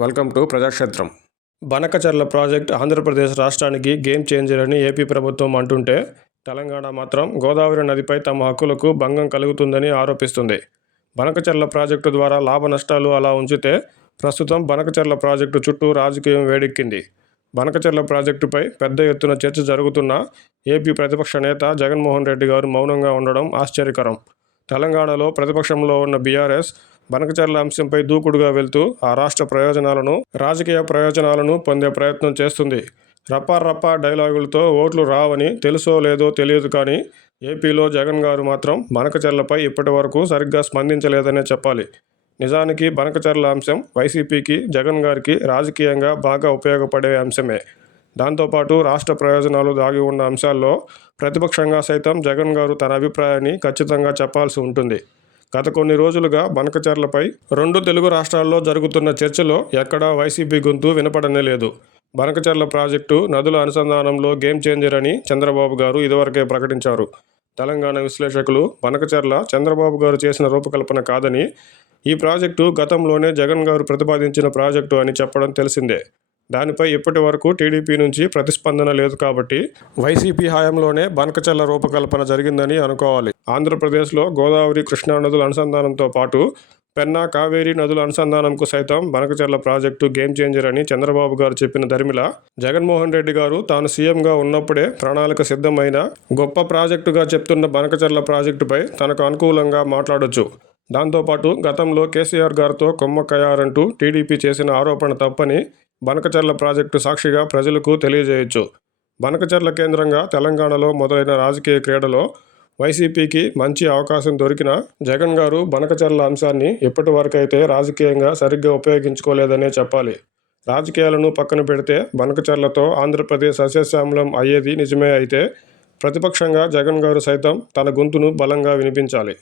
Welcome to Prajakshetram. Banakacherla project Andhra Pradesh రాష్ట్రానికి game changer అని AP ప్రభుత్వం అంటుంటే, తెలంగాణ మాత్రం గోదావరి నదిపై తమ హక్కులకు భంగం కలుగుతుందని ఆరోపిస్తుంది. బనకచర్ల ప్రాజెక్టు ద్వారా లాభ నష్టాలు అలా ఉంచితే, ప్రస్తుతం బనకచర్ల ప్రాజెక్టు చుట్టూ రాజకీయం వేడెక్కింది. బనకచర్ల ప్రాజెక్టుపై పెద్ద ఎత్తున చర్చ జరుగుతున్నా ఏపీ ప్రతిపక్ష నేత జగన్మోహన్ రెడ్డి గారు మౌనంగా ఉండడం ఆశ్చర్యకరం. తెలంగాణలో ప్రతిపక్షంలో ఉన్న బీఆర్ఎస్ బనకచర్ల అంశంపై దూకుడుగా వెళ్తూ ఆ రాష్ట్ర ప్రయోజనాలను, రాజకీయ ప్రయోజనాలను పొందే ప్రయత్నం చేస్తుంది. రప్పా డైలాగులతో ఓట్లు రావని తెలుసో లేదో తెలియదు కానీ, ఏపీలో జగన్ గారు మాత్రం బనకచర్లపై ఇప్పటి వరకు సరిగ్గా స్పందించలేదనే చెప్పాలి. నిజానికి బనకచర్ల అంశం వైసీపీకి, జగన్ గారికి రాజకీయంగా బాగా ఉపయోగపడే అంశమే. దాంతోపాటు రాష్ట్ర ప్రయోజనాలు దాగి ఉన్న అంశాల్లో ప్రతిపక్షంగా సైతం జగన్ గారు తన అభిప్రాయాన్ని ఖచ్చితంగా చెప్పాల్సి ఉంటుంది. గత కొన్ని రోజులుగా బనకచర్లపై రెండు తెలుగు రాష్ట్రాల్లో జరుగుతున్న చర్చలో ఎక్కడా వైసీపీ గొంతు వినపడనే లేదు. బనకచర్ల ప్రాజెక్టు నదుల అనుసంధానంలో గేమ్ చేంజర్ అని చంద్రబాబు గారు ఇదివరకే ప్రకటించారు. తెలంగాణ విశ్లేషకులు బనకచర్ల చంద్రబాబు గారు చేసిన రూపకల్పన కాదని, ఈ ప్రాజెక్టు గతంలోనే జగన్ గారు ప్రతిపాదించిన ప్రాజెక్టు అని చెప్పడం తెలిసిందే. దానిపై ఇప్పటి వరకు టీడీపీ నుంచి ప్రతిస్పందన లేదు కాబట్టి, వైసీపీ హయాంలోనే బనకచర్ల రూపకల్పన జరిగిందని అనుకోవాలి. ఆంధ్రప్రదేశ్లో గోదావరి, కృష్ణా నదుల అనుసంధానంతో పాటు పెన్నా, కావేరీ నదుల అనుసంధానంకు సైతం బనకచర్ల ప్రాజెక్టు గేమ్ చేంజర్ అని చంద్రబాబు గారు చెప్పిన దరిమిలా, జగన్మోహన్ రెడ్డి గారు తాను సీఎంగా ఉన్నప్పుడే ప్రణాళిక సిద్ధమైన గొప్ప ప్రాజెక్టుగా చెప్తున్న బనకచర్ల ప్రాజెక్టుపై తనకు అనుకూలంగా మాట్లాడొచ్చు. దాంతోపాటు గతంలో కేసీఆర్ గారితో కుమ్మక్కయ్యారంటూ టీడీపీ చేసిన ఆరోపణ తప్పని బనకచర్ల ప్రాజెక్టు సాక్షిగా ప్రజలకు తెలియజేయొచ్చు. బనకచర్ల కేంద్రంగా తెలంగాణలో మొదలైన రాజకీయ క్రీడలో వైసీపీకి మంచి అవకాశం దొరికినా, జగన్ గారు బనకచర్ల అంశాన్ని ఇప్పటి వరకైతే రాజకీయంగా సరిగ్గా ఉపయోగించుకోలేదనే చెప్పాలి. రాజకీయాలను పక్కన పెడితే బనకచర్లతో ఆంధ్రప్రదేశ్ సస్యశ్యామలం అయ్యేది నిజమే అయితే, ప్రతిపక్షంగా జగన్ గారు సైతం తన గొంతును బలంగా వినిపించాలి.